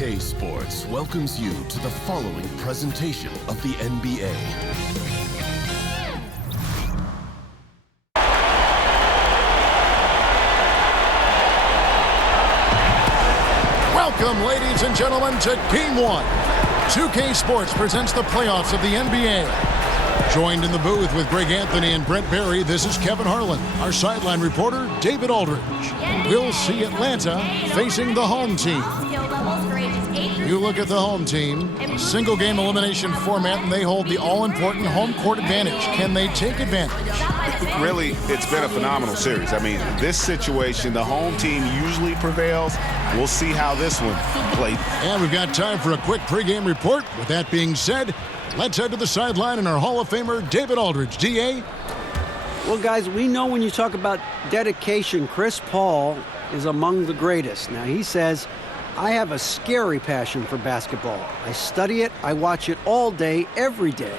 2K Sports welcomes you to the following presentation of the NBA. Welcome, ladies and gentlemen, to Game 1. 2K Sports presents the playoffs of the NBA. Joined in the booth with Greg Anthony and Brent Barry, this is Kevin Harlan. Our sideline reporter, David Aldridge. We'll see Atlanta facing the home team. You look at the home team, single-game elimination format, and they hold the all-important home court advantage. Can they take advantage? Really, it's been a phenomenal series. I mean, this situation, the home team usually prevails. We'll see how this one plays. And we've got time for a quick pregame report. With that being said, let's head to the sideline and our Hall of Famer, David Aldridge. D.A.? Well, guys, we know when you talk about dedication, Chris Paul is among the greatest. Now, he says, I have a scary passion for basketball. I study it, I watch it all day, every day.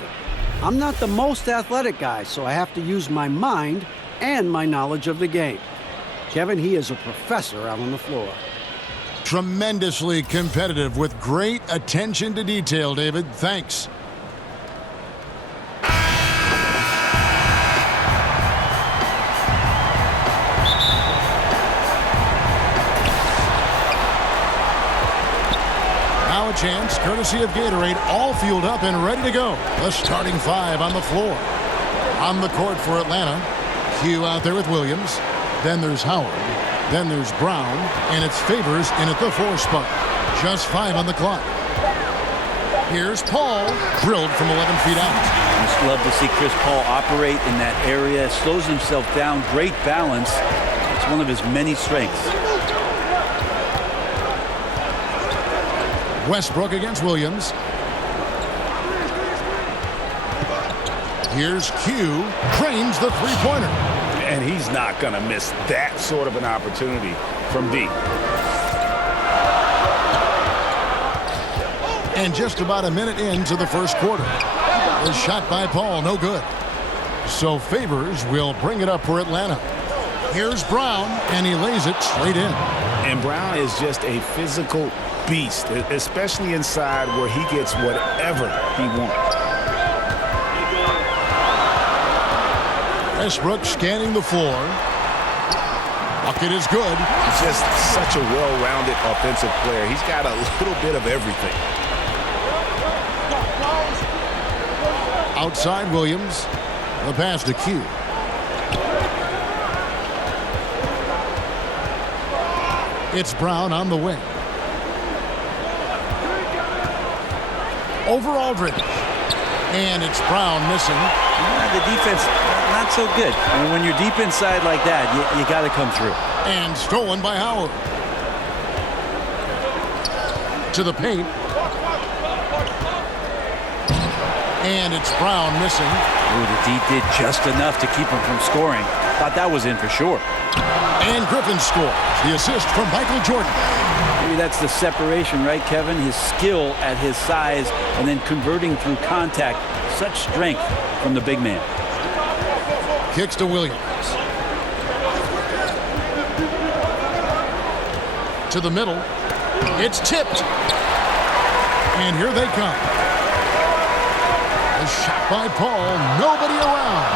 I'm not the most athletic guy, so I have to use my mind and my knowledge of the game. Kevin, he is a professor out on the floor. Tremendously competitive with great attention to detail, David. Thanks. Now a chance, courtesy of Gatorade, all fueled up and ready to go. The starting five on the floor. On the court for Atlanta, Hugh out there with Williams. Then there's Howard. Then there's Brown, and it's Favors in at the 4 spot. Just 5 on the clock. Here's Paul, drilled from 11 feet out. Just love to see Chris Paul operate in that area. Slows himself down, great balance. It's one of his many strengths. Westbrook against Williams. Here's Q, drains the three-pointer. And he's not going to miss that sort of an opportunity from deep. And just about a minute into the first quarter. The shot by Paul, no good. So Favors will bring it up for Atlanta. Here's Brown, and he lays it straight in. And Brown is just a physical beast, especially inside where he gets whatever he wants. Westbrook scanning the floor. Bucket is good. He's just such a well-rounded offensive player. He's got a little bit of everything. Outside Williams. The pass to Q. It's Brown on the wing. Over Aldridge. And it's Brown missing. The defense, not so good. I mean, when you're deep inside like that, you got to come through. And stolen by Howard. To the paint. And it's Brown missing. Ooh, the D did just enough to keep him from scoring. Thought that was in for sure. And Griffin scores. The assist from Michael Jordan. Maybe that's the separation, right, Kevin? His skill at his size and then converting through contact. Such strength from the big man. Kicks to Williams. To the middle. It's tipped. And here they come. A shot by Paul. Nobody around.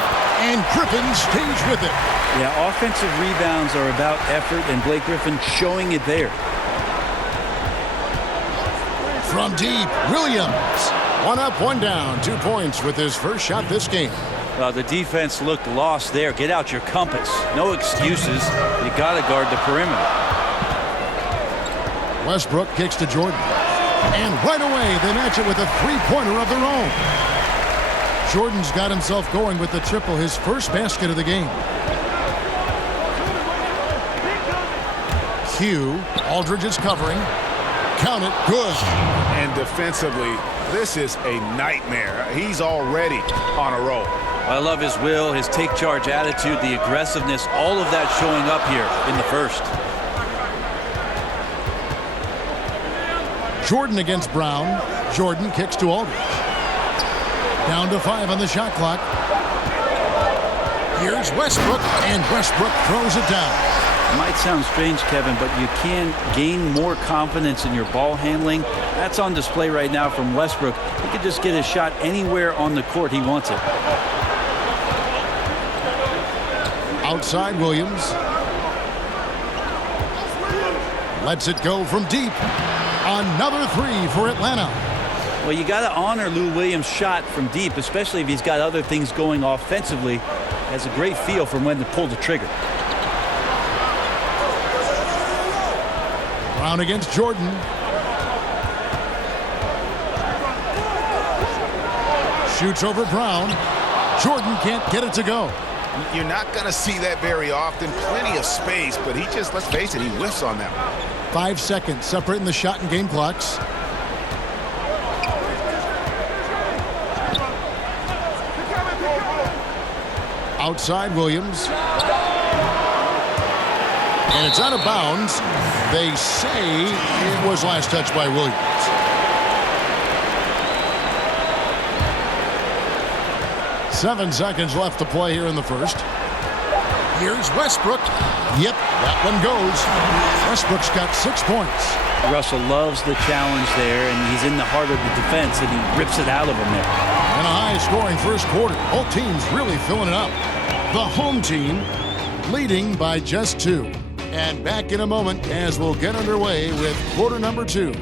And Griffin stays with it. Yeah, offensive rebounds are about effort, and Blake Griffin showing it there. From deep, Williams. 1 up, 1 down. 2 points with his first shot this game. The defense looked lost there. Get out your compass. No excuses. You got to guard the perimeter. Westbrook kicks to Jordan. And right away, they match it with a three-pointer of their own. Jordan's got himself going with the triple, his first basket of the game. Q, Aldridge is covering. Count it, good. And defensively, this is a nightmare. He's already on a roll. I love his will, his take charge attitude, the aggressiveness, all of that showing up here in the first. Jordan against Brown. Jordan kicks to Aldridge. Down to 5 on the shot clock. Here's Westbrook, and Westbrook throws it down. It might sound strange, Kevin, but you can gain more confidence in your ball handling. That's on display right now from Westbrook. He can just get a shot anywhere on the court he wants it. Outside Williams. Lets it go from deep. Another three for Atlanta. Well, you got to honor Lou Williams' shot from deep, especially if he's got other things going offensively. Has a great feel for when to pull the trigger. Brown against Jordan. Shoots over Brown. Jordan can't get it to go. You're not going to see that very often. Plenty of space, but he just, let's face it, he whiffs on that one. 5 seconds separating the shot and game clocks. Outside Williams. And it's out of bounds. They say it was last touched by Williams. Seven seconds left to play here in the first. Here's Westbrook. Yep, that one goes. Westbrook's got 6 points. Russell loves the challenge there, and he's in the heart of the defense, and he rips it out of him there. And a high-scoring first quarter. Both teams really filling it up. The home team leading by just 2. And back in a moment as we'll get underway with quarter number 2.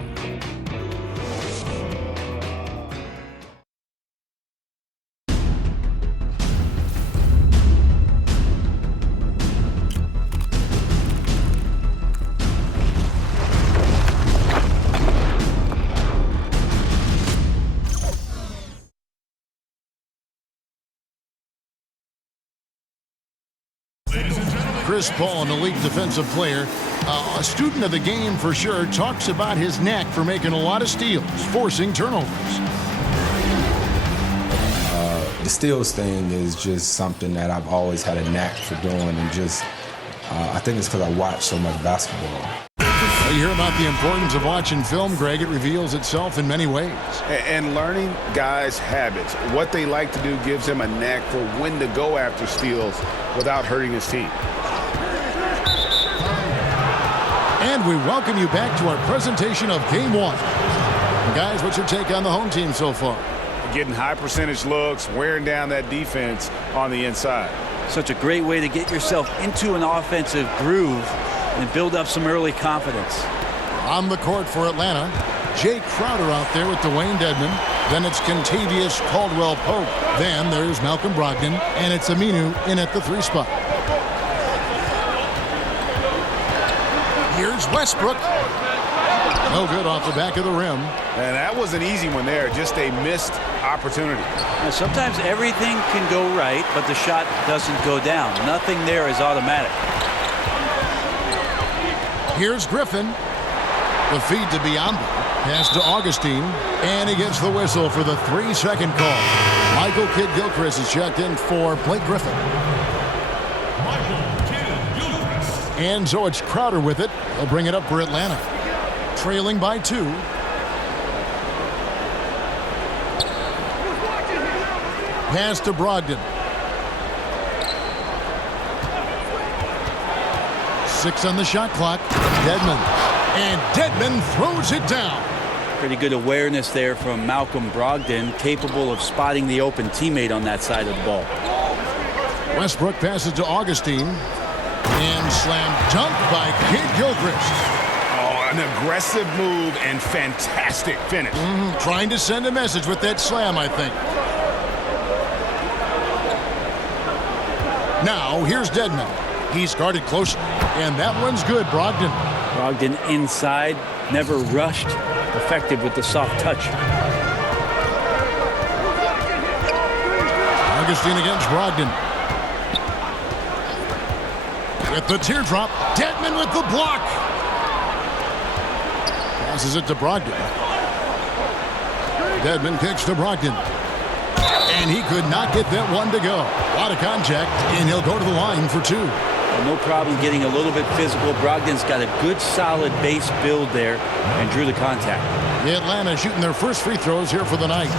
Chris Paul, an elite defensive player, a student of the game for sure, talks about his knack for making a lot of steals, forcing turnovers. The steals thing is just something that I've always had a knack for doing, and just I think it's because I watch so much basketball. You hear about the importance of watching film, Greg. It reveals itself in many ways. And learning guys' habits, what they like to do, gives him a knack for when to go after steals without hurting his team. And we welcome you back to our presentation of Game 1. Guys, what's your take on the home team so far? Getting high percentage looks, wearing down that defense on the inside. Such a great way to get yourself into an offensive groove and build up some early confidence. On the court for Atlanta, Jay Crowder out there with Dwayne Dedmon. Then it's Contavious Caldwell-Pope. Then there's Malcolm Brogdon, and it's Aminu in at the 3 spot. Here's Westbrook. No good off the back of the rim. And that was an easy one there, just a missed opportunity. Now, sometimes everything can go right, but the shot doesn't go down. Nothing there is automatic. Here's Griffin. The feed to Biyombo. Pass to Augustine. And he gets the whistle for the 3-second call. Michael Kidd-Gilchrist is checked in for Blake Griffin. And so it's Crowder with it. He'll bring it up for Atlanta. Trailing by 2. Pass to Brogdon. 6 on the shot clock. Dedmon. And Dedmon throws it down. Pretty good awareness there from Malcolm Brogdon, capable of spotting the open teammate on that side of the ball. Westbrook passes to Augustine. And slam dunk by Kidd-Gilchrist. Oh, an aggressive move and fantastic finish. Trying to send a message with that slam, I think. Now, here's Dedmon. He's guarded closely, and that one's good, Brogdon. Brogdon inside, never rushed, effective with the soft touch. Augustine against Brogdon. With the teardrop, Dedmon with the block. Passes it to Brogdon. Dedmon kicks to Brogdon. And he could not get that one to go. A lot of contact, and he'll go to the line for 2. Well, no problem getting a little bit physical. Brogdon's got a good, solid base build there and drew the contact. Atlanta shooting their first free throws here for the night.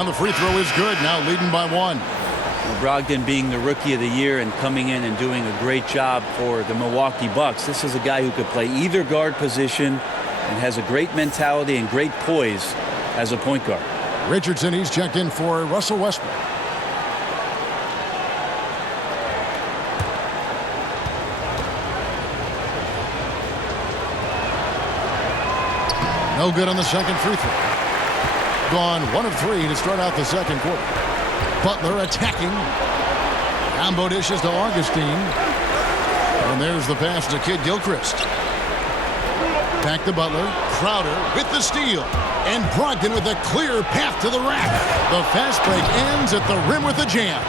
And the free throw is good, now leading by 1. Brogdon being the Rookie of the Year and coming in and doing a great job for the Milwaukee Bucks. This is a guy who could play either guard position and has a great mentality and great poise as a point guard. Richardson, he's checked in for Russell Westbrook. No good on the second free throw. Gone 1 of 3 to start out the second quarter. Butler attacking. Combo dishes to Augustine. And there's the pass to Kid Gilchrist. Back to Butler. Crowder with the steal. And Brogdon with a clear path to the rack. The fast break ends at the rim with a jam.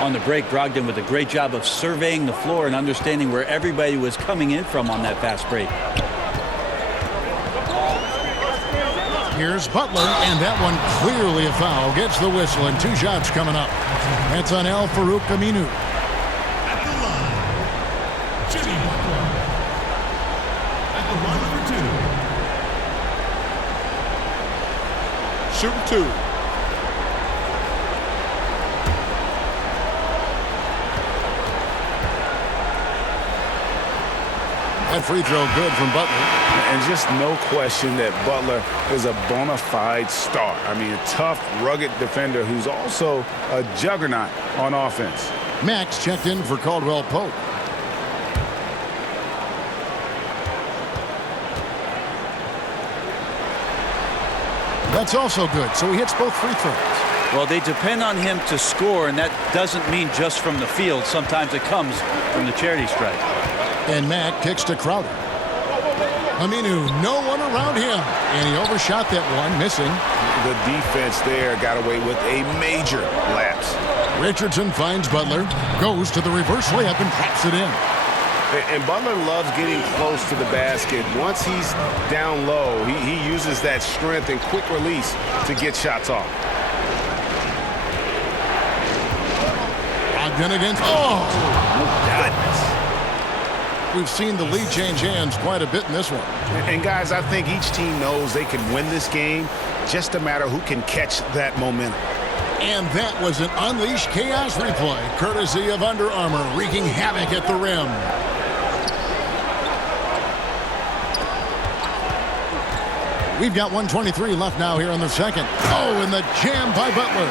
On the break, Brogdon with a great job of surveying the floor and understanding where everybody was coming in from on that fast break. Here's Butler, and that one clearly a foul. Gets the whistle, and 2 shots coming up. That's on Al-Farouq Aminu. At the line, Jimmy Butler. At the line number 2. Shooting 2. That free throw good from Butler. And just no question that Butler is a bona fide star. I mean, a tough, rugged defender who's also a juggernaut on offense. Max checked in for Caldwell Pope. That's also good, so he hits both free throws. Well, they depend on him to score, and that doesn't mean just from the field. Sometimes it comes from the charity stripe. And Mack kicks to Crowder. Aminu, no one around him. And he overshot that one, missing. The defense there got away with a major lapse. Richardson finds Butler, goes to the reverse layup and traps it in. And Butler loves getting close to the basket. Once he's down low, he uses that strength and quick release to get shots off. Ogden against, goodness. We've seen the lead change hands quite a bit in this one. And guys, I think each team knows they can win this game. Just a matter who can catch that momentum. And that was an Unleash Chaos replay, courtesy of Under Armour, wreaking havoc at the rim. We've got 1:23 left now here in the second. Oh, and the jam by Butler.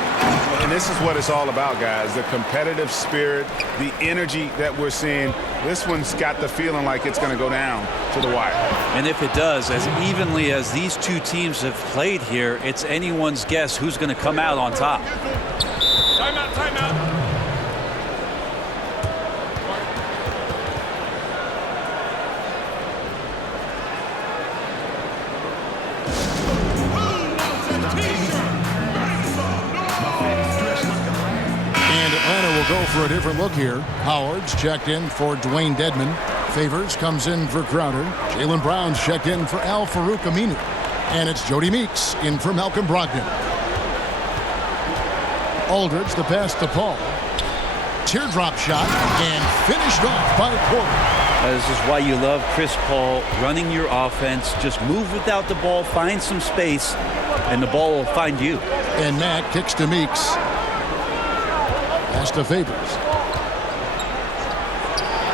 And this is what it's all about, guys. The competitive spirit, the energy that we're seeing. This one's got the feeling like it's going to go down to the wire. And if it does, as evenly as these two teams have played here, it's anyone's guess who's going to come out on top. Timeout, timeout. Go for a different look here. Howard's checked in for Dwayne Dedman. Favors comes in for Crowder. Jaylen Brown's checked in for Al-Farouq Aminu. And it's Jody Meeks in for Malcolm Brogdon. Aldridge, the pass to Paul. Teardrop shot and finished off by Porter. This is why you love Chris Paul running your offense. Just move without the ball, find some space, and the ball will find you. And Mack kicks to Meeks. Pass to Favors.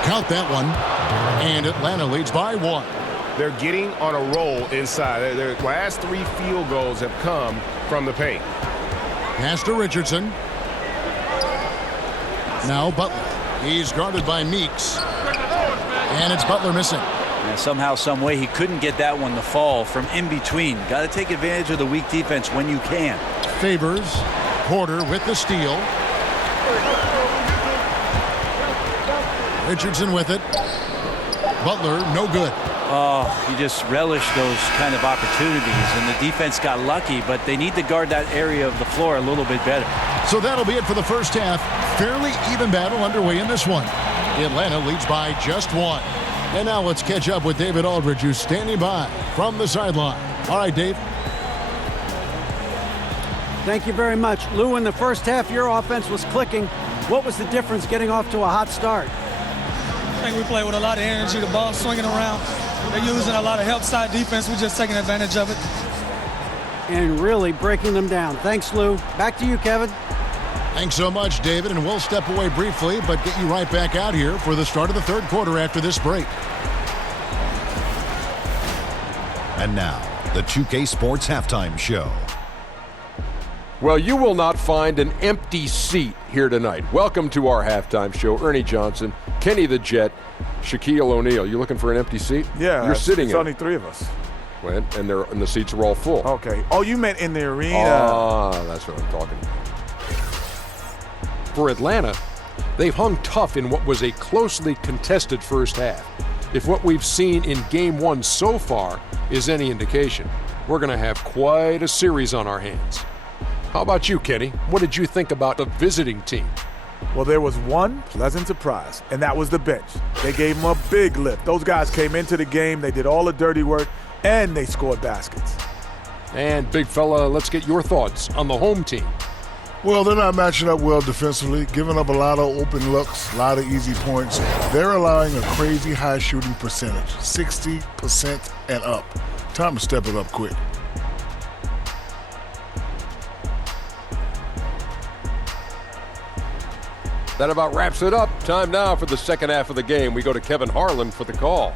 Count that one. And Atlanta leads by 1. They're getting on a roll inside. Their last 3 field goals have come from the paint. Pass to Richardson. Now Butler. He's guarded by Meeks. And it's Butler missing. And somehow, some way, he couldn't get that one to fall from in between. Got to take advantage of the weak defense when you can. Favors. Porter with the steal. Richardson with it. Butler, no good. Oh, you just relish those kind of opportunities, and the defense got lucky, but they need to guard that area of the floor a little bit better. So that'll be it for the first half. Fairly even battle underway in this one. Atlanta leads by just 1. And now let's catch up with David Aldridge, who's standing by from the sideline. All right, Dave. Thank you very much. Lou, in the first half, your offense was clicking. What was the difference getting off to a hot start? I think we play with a lot of energy, the ball swinging around. They're using a lot of help side defense. We're just taking advantage of it. and really breaking them down. Thanks, Lou. Back to you, Kevin. Thanks so much, David, and we'll step away briefly, but get you right back out here for the start of the third quarter after this break. And now, the 2K Sports Halftime Show. Well, you will not find an empty seat here tonight. Welcome to our halftime show. Ernie Johnson, Kenny the Jet, Shaquille O'Neal. You looking for an empty seat? Yeah, you're sitting it's in. only 3 of us. And the seats are all full. Okay. Oh, you meant in the arena. Ah, that's what I'm talking about. For Atlanta, they've hung tough in what was a closely contested first half. If what we've seen in Game 1 so far is any indication, we're going to have quite a series on our hands. How about you, Kenny? What did you think about the visiting team? Well, there was one pleasant surprise, and that was the bench. They gave them a big lift. Those guys came into the game, they did all the dirty work, and they scored baskets. And big fella, let's get your thoughts on the home team. Well, they're not matching up well defensively, giving up a lot of open looks, a lot of easy points. They're allowing a crazy high shooting percentage, 60% and up. Time to step it up quick. That about wraps it up. Time now for the second half of the game. We go to Kevin Harlan for the call.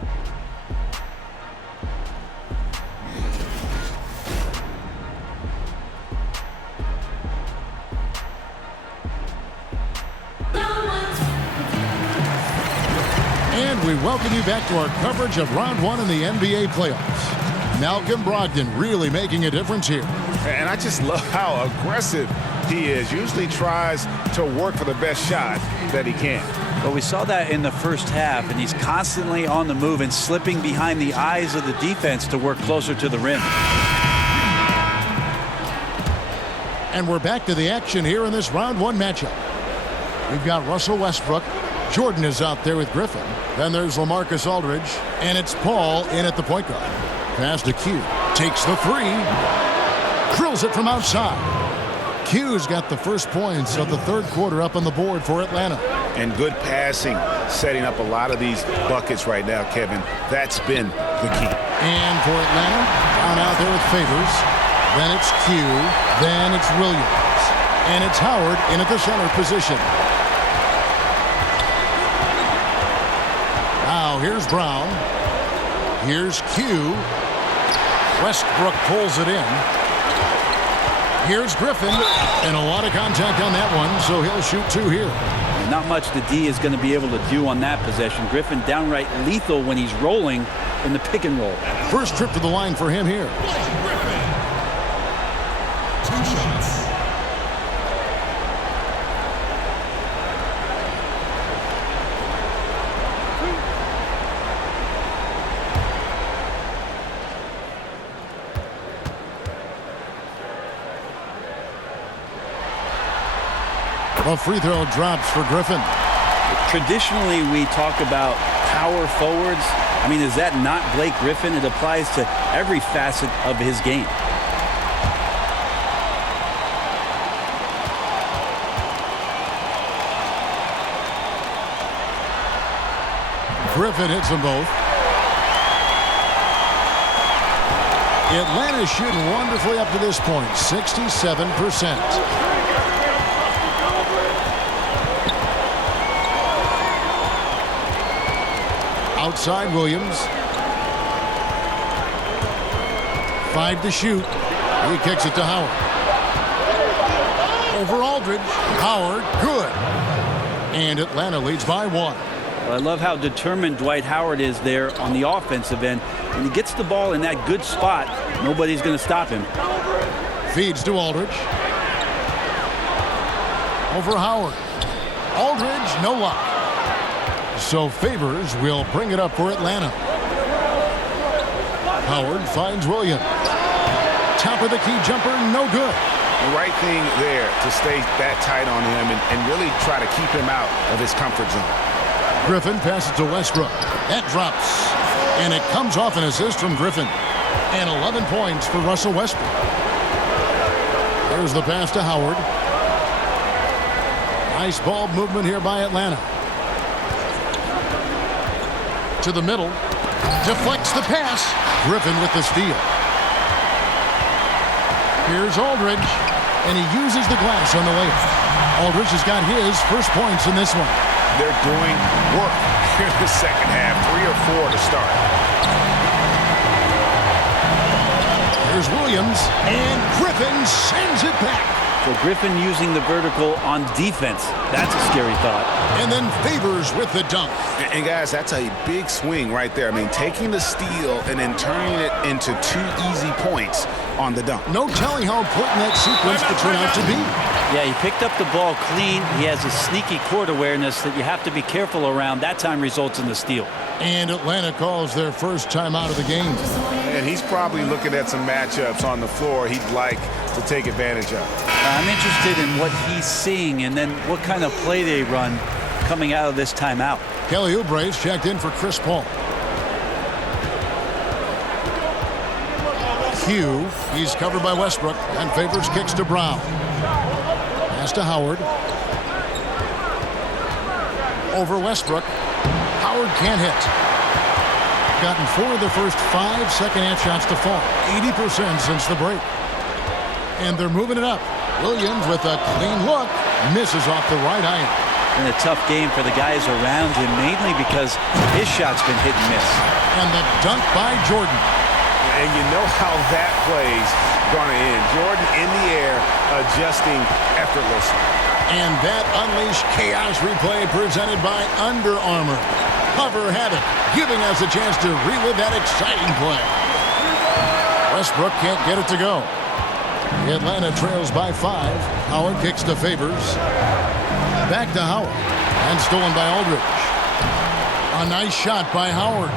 And we welcome you back to our coverage of round 1 in the NBA playoffs. Malcolm Brogdon really making a difference here. And I just love how aggressive he is. Usually tries to work for the best shot that he can. Well, we saw that in the first half, and he's constantly on the move and slipping behind the eyes of the defense to work closer to the rim. And we're back to the action here in this round 1 matchup. We've got Russell Westbrook. Jordan is out there with Griffin. Then there's LaMarcus Aldridge. And it's Paul in at the point guard. Pass to Q. Takes the 3. Drills it from outside. Q's got the first points of the third quarter up on the board for Atlanta. And good passing, setting up a lot of these buckets right now, Kevin. That's been the key. And for Atlanta, down out there with Favors. Then it's Q. Then it's Williams. And it's Howard in at the center position. Now here's Brown. Here's Q. Westbrook pulls it in. Here's Griffin, and a lot of contact on that one, so he'll shoot 2 here. Not much the D is going to be able to do on that possession. Griffin downright lethal when he's rolling in the pick and roll. First trip to the line for him here. Griffin. 2 shots. A free throw drops for Griffin. Traditionally, we talk about power forwards. I mean, is that not Blake Griffin? It applies to every facet of his game. Griffin hits them both. Atlanta's shooting wonderfully up to this point, 67%. Outside Williams. 5 to shoot. He kicks it to Howard. Over Aldridge. Howard, good. And Atlanta leads by 1. Well, I love how determined Dwight Howard is there on the offensive end. When he gets the ball in that good spot, nobody's going to stop him. Feeds to Aldridge. Over Howard. Aldridge, no luck. So Favors will bring it up for Atlanta. Howard finds Williams. Top of the key jumper, no good. The right thing there to stay that tight on him and really try to keep him out of his comfort zone. Griffin passes to Westbrook. That drops. And it comes off an assist from Griffin. And 11 points for Russell Westbrook. There's the pass to Howard. Nice ball movement here by Atlanta. To the middle. Deflects the pass. Griffin with the steal. Here's Aldridge, and he uses the glass on the layup. Aldridge has got his first points in this one. They're doing work here in the second half, 3 or 4 to start. Here's Williams, and Griffin sends it back. So Griffin using the vertical on defense. That's a scary thought. And then Favors with the dunk. And guys, that's a big swing right there. I mean, taking the steal and then turning it into 2 easy points on the dunk. No telling how important that sequence could turn out to be. Yeah, he picked up the ball clean. He has a sneaky court awareness that you have to be careful around. That time results in the steal. And Atlanta calls their first timeout of the game. And he's probably looking at some matchups on the floor he'd like to take advantage of. I'm interested in what he's seeing and then what kind of play they run coming out of this timeout. Kelly Oubre's checked in for Chris Paul. Hugh, he's covered by Westbrook, and Favors kicks to Brown. Pass to Howard. Over Westbrook. Howard can't hit. Gotten 4 of the first 5 second-half shots to fall. 80% since the break. And they're moving it up. Williams with a clean look. Misses off the right iron. And a tough game for the guys around him, mainly because his shot's been hit and miss. And the dunk by Jordan. And you know how that play's going to end. Jordan in the air, adjusting effortlessly. And that unleashed chaos replay presented by Under Armour. Hover Havoc, giving us a chance to relive that exciting play. Westbrook can't get it to go. Atlanta trails by 5. Howard kicks to Favors. Back to Howard. And stolen by Aldridge. A nice shot by Howard.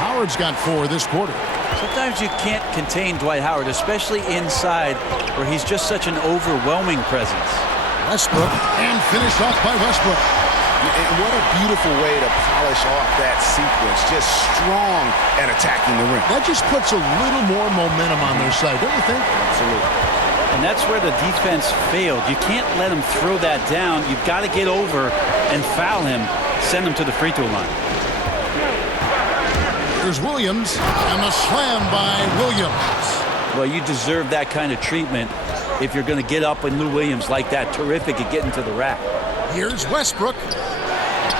Howard's got 4 this quarter. Sometimes you can't contain Dwight Howard, especially inside, where he's just such an overwhelming presence. Westbrook, and finished off by Westbrook. And what a beautiful way to polish off that sequence. Just strong at attacking the rim. That just puts a little more momentum on their side, don't you think? Absolutely. And that's where the defense failed. You can't let him throw that down. You've got to get over and foul him, send him to the free throw line. Here's Williams, and the slam by Williams. Well, you deserve that kind of treatment if you're going to get up with Lou Williams like that. Terrific at getting to the rack. Here's Westbrook.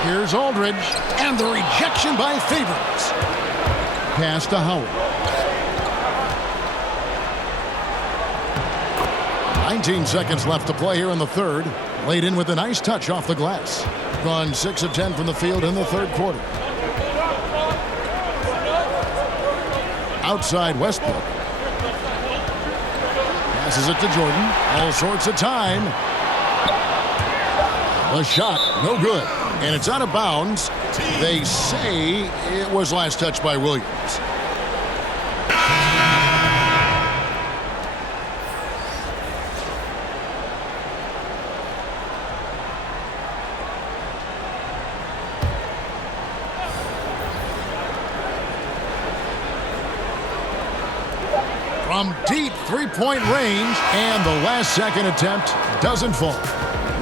Here's Aldridge. And the rejection by Favors. Pass to Howard. 19 seconds left to play here in the third. Laid in with a nice touch off the glass. Gone 6 of 10 from the field in the third quarter. Outside Westbrook. Passes it to Jordan. All sorts of time. The shot, no good. And it's out of bounds. They say it was last touched by Williams. From deep three-point range, and the last second attempt doesn't fall.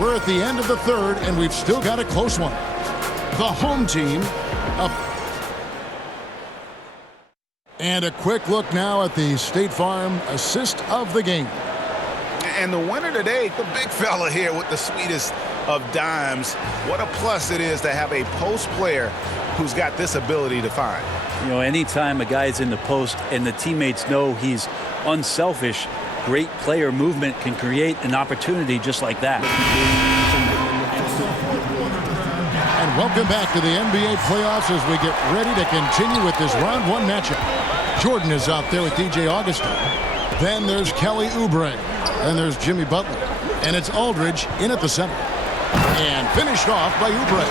We're at the end of the third, and we've still got a close one. The home team up. And a quick look now at the State Farm assist of the game. And the winner today, the big fella here with the sweetest of dimes. What a plus it is to have a post player who's got this ability to find. You know, anytime a guy's in the post and the teammates know he's unselfish, great player movement can create an opportunity just like that. And welcome back to the NBA playoffs as we get ready to continue with this round 1 matchup. Jordan is out there with DJ Augustin. Then there's Kelly Oubre. Then there's Jimmy Butler. And it's Aldridge in at the center. And finished off by Oubre.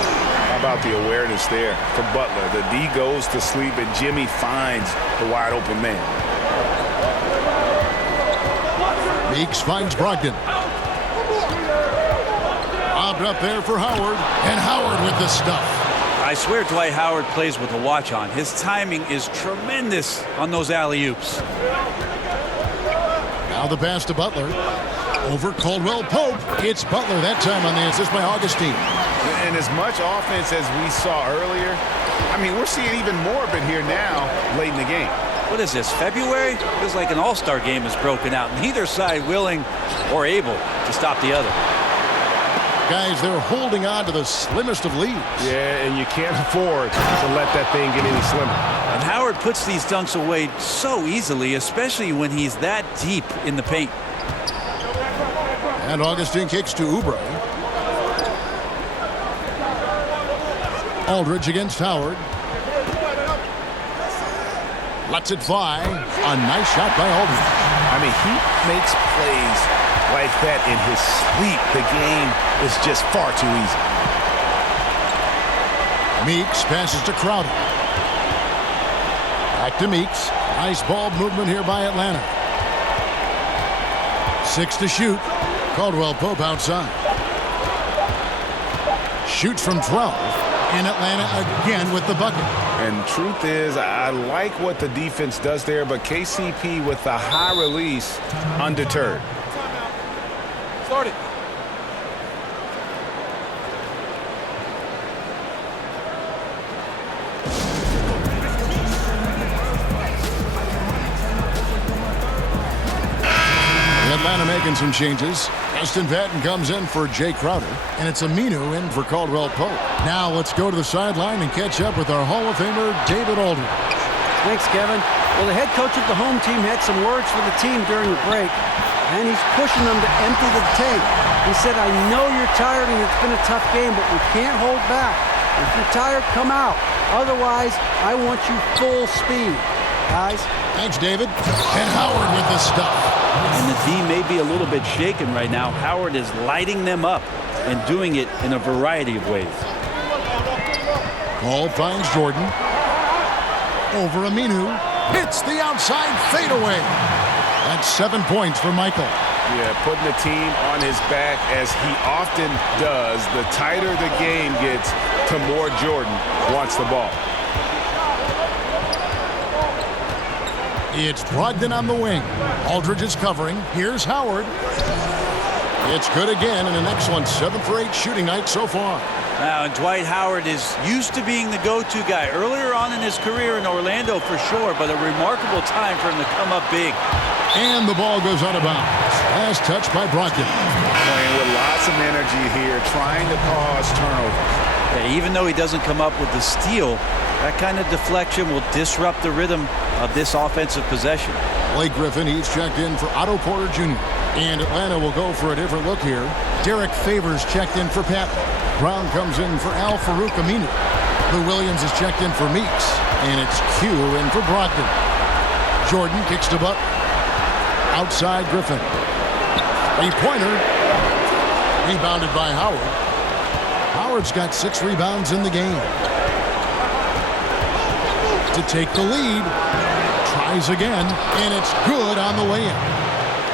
How about the awareness there for Butler? The D goes to sleep and Jimmy finds the wide open man. Meeks finds Brogdon. Bobbed up there for Howard. And Howard with the stuff. I swear Dwight Howard plays with a watch on. His timing is tremendous on those alley-oops. Now the pass to Butler. Over Caldwell Pope. It's Butler that time on the assist by Augustine. And as much offense as we saw earlier, I mean, we're seeing even more of it here now late in the game. what is this, February? Feels like an all-star game has broken out. Neither side willing or able to stop the other. Guys, they're holding on to the slimmest of leads. Yeah, and you can't afford to let that thing get any slimmer. And Howard puts these dunks away so easily, especially when he's that deep in the paint. And Augustine kicks to Oubre. Aldridge against Howard. Lets it fly. A nice shot by Aldridge. I mean, he makes plays like that in his sleep. The game is just far too easy. Meeks passes to Crowder. Back to Meeks. Nice ball movement here by Atlanta. 6 to shoot. Caldwell Pope outside. Shoots from 12. And Atlanta again with the bucket. And truth is, I like what the defense does there, but KCP with the high release, undeterred. Start it. Atlanta making some changes. Justin Patton comes in for Jay Crowder, and it's Aminu in for Caldwell Pope. Now let's go to the sideline and catch up with our Hall of Famer, David Aldridge. Thanks, Kevin. Well, the head coach of the home team had some words for the team during the break, and he's pushing them to empty the tank. He said, I know you're tired and it's been a tough game, but we can't hold back. If you're tired, come out. Otherwise, I want you full speed, guys. Thanks, David. And Howard with the stuff. And the D may be a little bit shaken right now. Howard is lighting them up and doing it in a variety of ways. Ball finds Jordan. Over Aminu. Hits the outside fadeaway. That's 7 points for Michael. Yeah, putting the team on his back as he often does. The tighter the game gets, the more Jordan wants the ball. It's Brogdon on the wing. Aldridge is covering. Here's Howard. It's good again, and an excellent 7 for 8 shooting night so far. Now, and Dwight Howard is used to being the go-to guy earlier on in his career in Orlando for sure, but a remarkable time for him to come up big. And the ball goes out of bounds. Last touch by Brogdon. Playing with lots of energy here, trying to cause turnovers. Yeah, even though he doesn't come up with the steal, that kind of deflection will disrupt the rhythm of this offensive possession. Blake Griffin, he's checked in for Otto Porter Jr. And Atlanta will go for a different look here. Derek Favors checked in for Pat. Brown comes in for Al Farouk Aminu. Lou Williams is checked in for Meeks. And it's Q in for Brogdon. Jordan kicks to Butler. Outside Griffin. Three-pointer. Rebounded by Howard. Howard's got 6 rebounds in the game. To take the lead. Tries again. And it's good on the way in.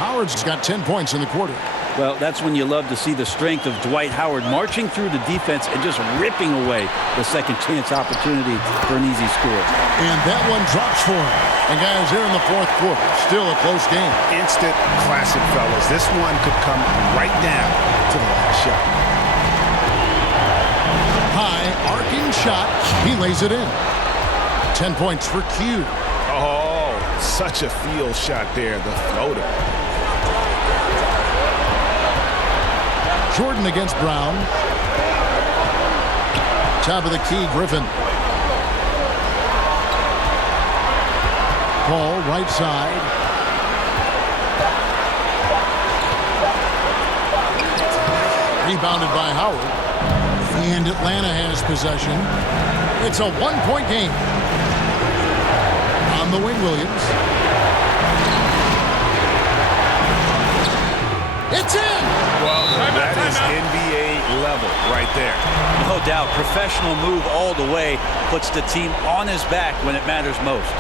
Howard's got 10 points in the quarter. Well, that's when you love to see the strength of Dwight Howard marching through the defense and just ripping away the second chance opportunity for an easy score. And that one drops for him. And guys, here in the fourth quarter, still a close game. Instant classic, fellas. This one could come right down to the last shot. High, arcing shot. He lays it in. 10 points for Q. Oh, such a field shot there, the floater. Jordan against Brown. Top of the key, Griffin. Ball right side. Rebounded by Howard. And Atlanta has possession. It's a 1-point game. On the wing, Williams. It's in! Well, that is NBA level right there. No doubt, professional move all the way, puts the team on his back when it matters most.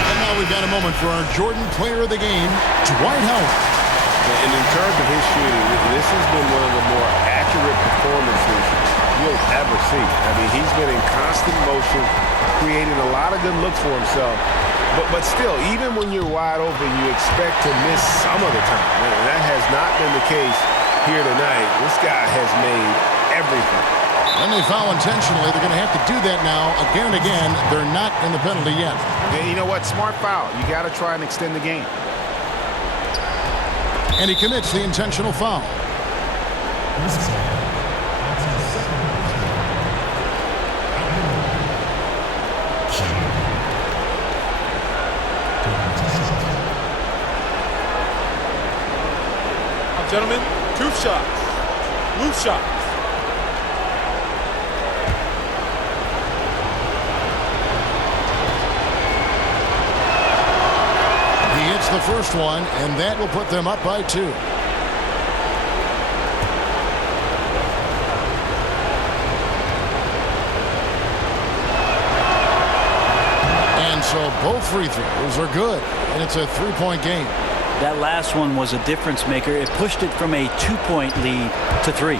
And now we've got a moment for our Jordan Player of the Game, Dwight Howard. And in terms of his shooting, this has been one of the more accurate performances you'll ever see. I mean, he's been in constant motion, creating a lot of good looks for himself. But still, even when you're wide open, you expect to miss some of the time. And that has not been the case here tonight. This guy has made everything. When they foul intentionally, they're going to have to do that now again and again. They're not in the penalty yet. And you know what? Smart foul. You got to try and extend the game. And he commits the intentional foul. Gentlemen, 2 shots. Loose shots. He hits the first one, and that will put them up by 2. And so both free throws are good, and it's a 3-point game. That last one was a difference maker. It pushed it from a 2-point lead to 3.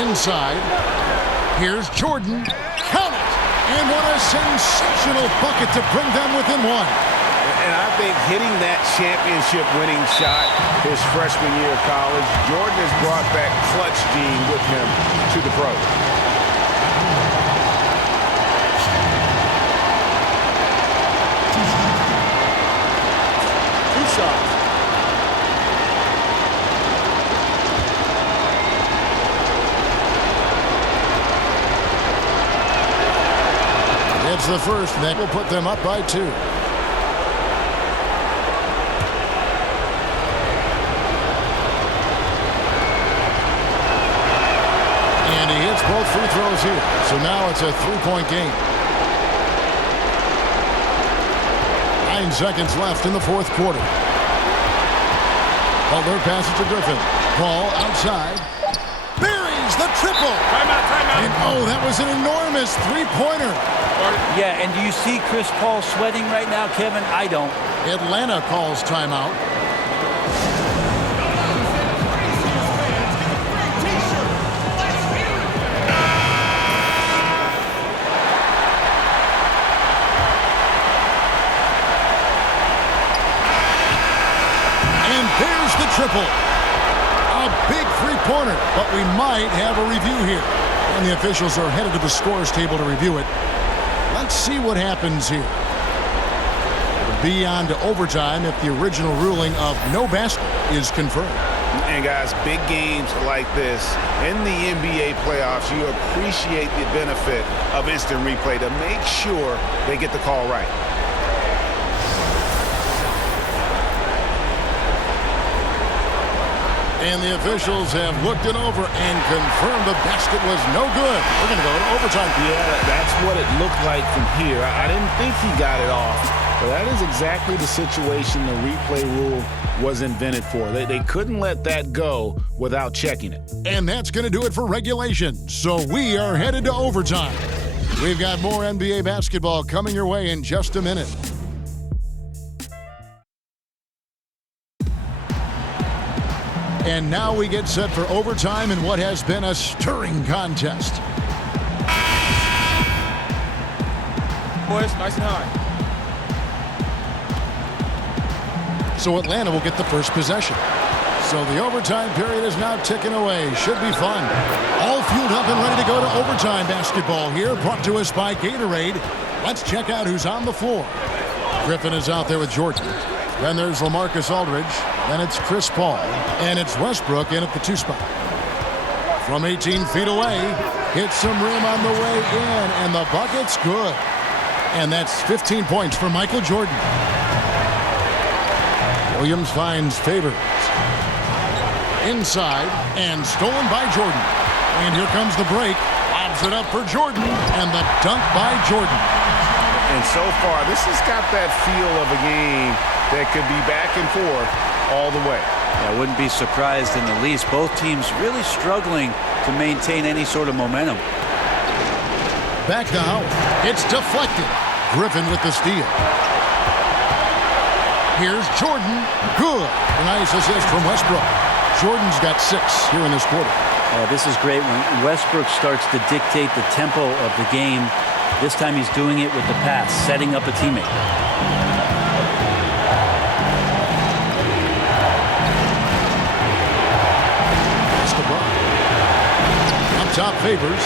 Inside, here's Jordan. Count it! And what a sensational bucket to bring them within 1. And I think hitting that championship winning shot his freshman year of college, Jordan has brought that clutch gene with him to the pros. It's the first, and that will put them up by 2. And he hits both free throws here. So now it's a 3-point game. 9 seconds left in the 4th quarter. Butler passes to Griffin. Ball outside. Buries the triple. Timeout, timeout. And oh, that was an enormous 3-pointer. Yeah, and do you see Chris Paul sweating right now, Kevin? I don't. Atlanta calls timeout. And there's the triple. A big 3-pointer, but we might have a review here. And the officials are headed to the scores table to review it. Let's see what happens here. It'll be on to overtime if the original ruling of no basket is confirmed. And guys, big games like this in the NBA playoffs, you appreciate the benefit of instant replay to make sure they get the call right. And the officials have looked it over and confirmed the basket was no good. We're going to go to overtime. Yeah, that's what it looked like from here. I didn't think he got it off, but that is exactly the situation the replay rule was invented for. They couldn't let that go without checking it. And that's going to do it for regulation. So we are headed to overtime. We've got more NBA basketball coming your way in just a minute. And now we get set for overtime in what has been a stirring contest. Boys, nice and high. So Atlanta will get the first possession. So the overtime period is now ticking away. Should be fun. All fueled up and ready to go to overtime basketball here, brought to us by Gatorade. Let's check out who's on the floor. Griffin is out there with Jordan. Then there's LaMarcus Aldridge. Then it's Chris Paul. And it's Westbrook in at the 2 spot. From 18 feet away, hits some rim on the way in, and the bucket's good. And that's 15 points for Michael Jordan. Williams finds Favors. Inside, and stolen by Jordan. And here comes the break. Lobs it up for Jordan, and the dunk by Jordan. And so far, this has got that feel of a game that could be back and forth all the way. I wouldn't be surprised in the least. Both teams really struggling to maintain any sort of momentum. Back to Howard. It's deflected. Griffin with the steal. Here's Jordan. Good. Nice assist from Westbrook. Jordan's got 6 here in this quarter. This is great when Westbrook starts to dictate the tempo of the game. This time he's doing it with the pass, setting up a teammate. top favors.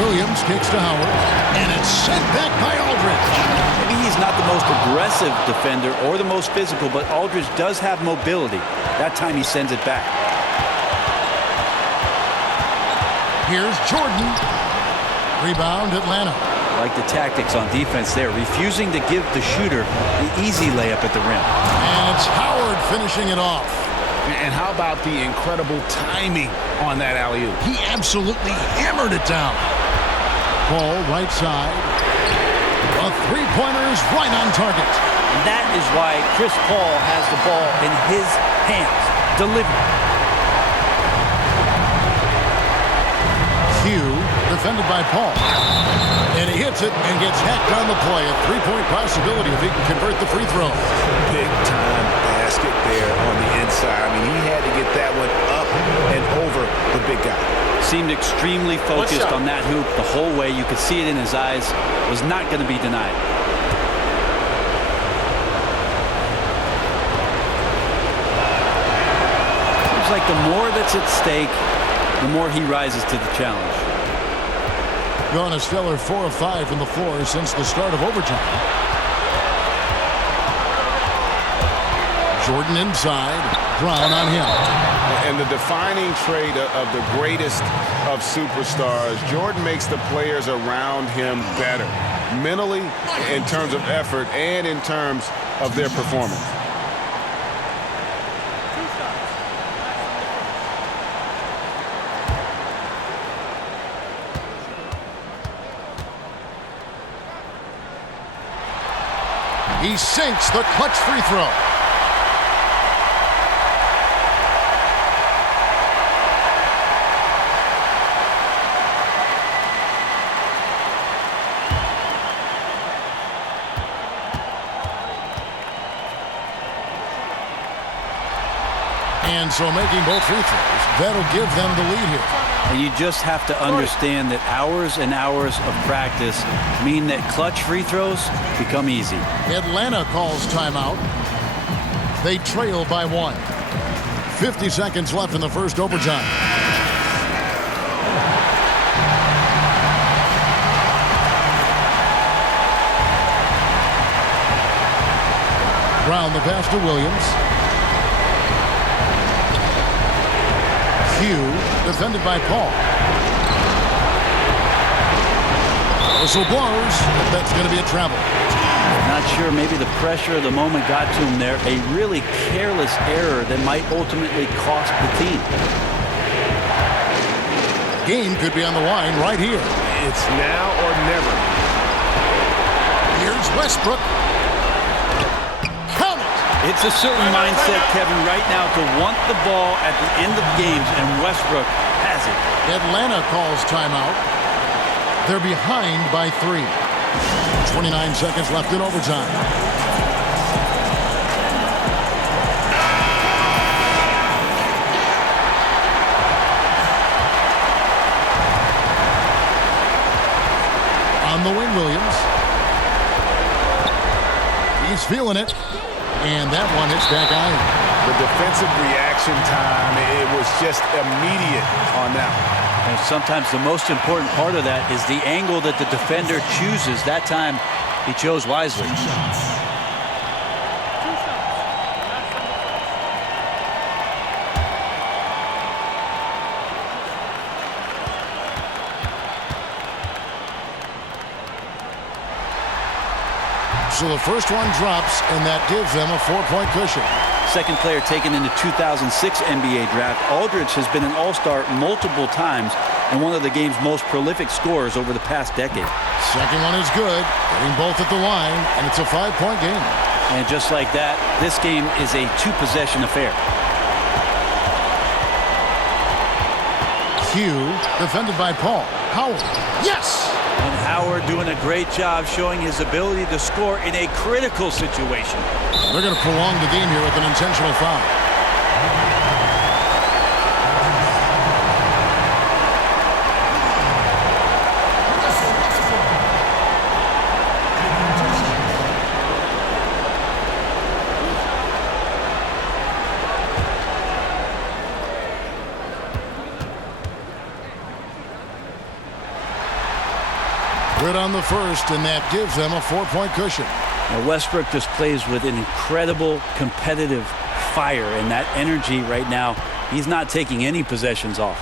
Williams kicks to Howard, and it's sent back by Aldridge. Maybe he's not the most aggressive defender or the most physical, but Aldridge does have mobility. That time he sends it back. Here's Jordan. Rebound, Atlanta. I like the tactics on defense there, refusing to give the shooter the easy layup at the rim. And it's Howard finishing it off. And how about the incredible timing on that alley-oop? He absolutely hammered it down. Ball right side. A three-pointer is right on target. And that is why Chris Paul has the ball in his hands. Delivery. Q, defended by Paul. And he hits it and gets hacked on the play. A three-point possibility if he can convert the free throw. Big-time basket there on the inside. I mean, he had to get that one up and over the big guy. Seemed extremely focused on that hoop the whole way. You could see it in his eyes. Was not going to be denied. Seems like the more that's at stake, the more he rises to the challenge. Gone a stellar 4 of 5 from the floor since the start of overtime. Jordan inside. Brown on him. And the defining trait of the greatest of superstars, Jordan makes the players around him better, mentally, in terms of effort, and in terms of their performance. He sinks the clutch free throw. And so making both free throws, that'll give them the lead here. And you just have to understand that hours and hours of practice mean that clutch free throws become easy. Atlanta calls timeout. They trail by 1. 50 seconds left in the first overtime. Brown the pass to Williams. Q, defended by Paul. Whistle blows, but that's going to be a travel. Not sure, maybe the pressure of the moment got to him there. A really careless error that might ultimately cost the team. Game could be on the line right here. It's now or never. Here's Westbrook. It's a certain mindset, Kevin, right now to want the ball at the end of games, and Westbrook has it. Atlanta calls timeout. They're behind by 3. 29 seconds left in overtime. On the wing, Williams. He's feeling it. And that one hits back iron. The defensive reaction time, it was just immediate on that one. And sometimes the most important part of that is the angle that the defender chooses. That time, he chose wisely. So the first one drops, and that gives them a 4-point cushion. Second player taken in the 2006 NBA draft, Aldridge has been an all-star multiple times and one of the game's most prolific scorers over the past decade. Second one is good, getting both at the line, and it's a 5-point game. And just like that, this game is a 2-possession affair. Q, defended by Paul. Howard. Yes! And Howard doing a great job showing his ability to score in a critical situation. They're going to prolong the game here with an intentional foul. Quit on the first, and that gives them a 4-point cushion. Now Westbrook just plays with an incredible competitive fire, and that energy right now, he's not taking any possessions off.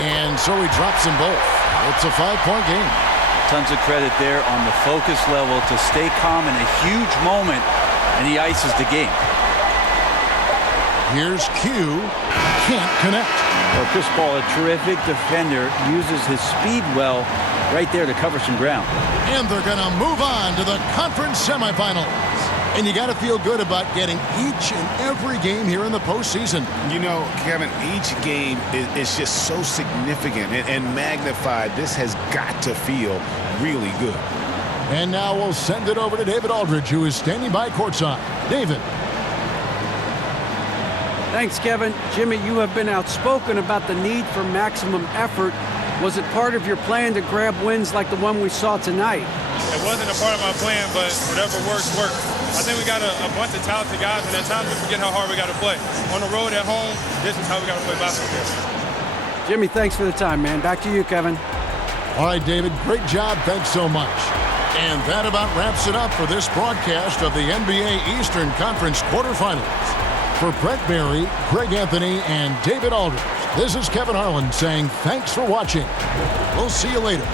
And so he drops them both. It's a 5-point game. Tons of credit there on the focus level to stay calm in a huge moment, and he ices the game. Here's Q. Can't connect. Well, Chris Paul, a terrific defender, uses his speed well right there to cover some ground. And they're going to move on to the conference semifinals. And you got to feel good about getting each and every game here in the postseason. You know, Kevin, each game is just so significant and magnified. This has got to feel really good. And now we'll send it over to David Aldridge, who is standing by courtside. David. Thanks, Kevin. Jimmy, you have been outspoken about the need for maximum effort. Was it part of your plan to grab wins like the one we saw tonight? It wasn't a part of my plan, but whatever works, works. I think we got a bunch of talented guys, and at times we forget how hard we got to play. On the road, at home, this is how we got to play basketball. Jimmy, thanks for the time, man. Back to you, Kevin. All right, David, great job. Thanks so much. And that about wraps it up for this broadcast of the NBA Eastern Conference quarterfinals. For Brett Barry, Greg Anthony, and David Aldridge, this is Kevin Harlan saying thanks for watching. We'll see you later.